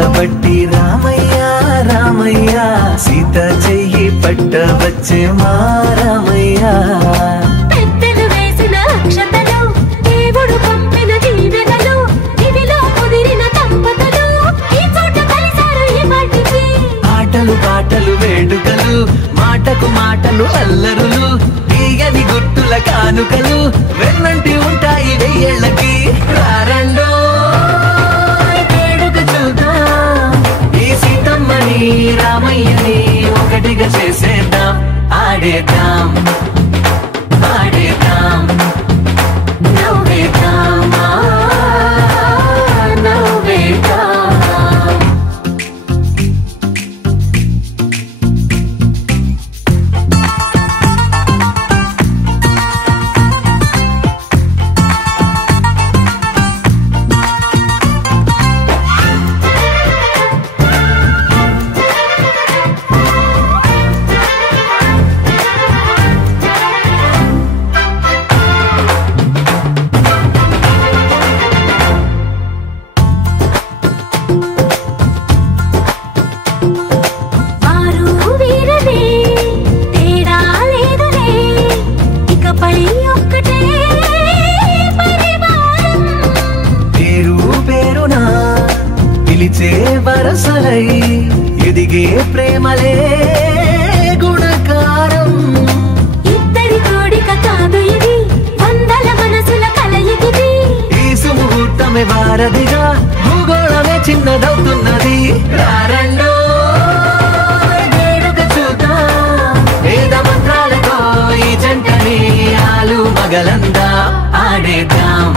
పట్టబట్టి రామయ్య రామయ్య సీత చెయ్యి పట్టవచ్చే మా రామయ్య పెద్దలు వేసిన అక్షతలు దేవుడు పంపిన దీవెనలు ఇవిలో కుదిరిన దంపతులు ఈ చోట కలిసారు ఈ పాటికి ఆటలు పాటలు వేడుకలు మాటకు మాటలు అల్లరులు తీయని గుర్తుల కానుకలు వెన్నంటి ఉంటాయి వెయ్యేళ్ళకి రారండో వేడుక చూద్దాం ఈ సీతమ్మని రామయ్యని ఒకటిగా చేసేద్దాం ఆడేద్దాం ఆడేద్దాం నవ్వేద్దాం నవ్వేద్దాం పిలిచే వరసలై ఎదిగే ప్రేమలే గుణకారం ఇద్దరి కోడిక కాదు ఇది వందల మనసుల కలయికిది ఈ సుముహూర్తమే వారధిగా భూగోళమే చిన్నదవుతున్నది రారండో వేడుక చూద్దాం వేద మంత్రాలతో ఈ జంటని ఆలు మగలందా ఆడేద్దాం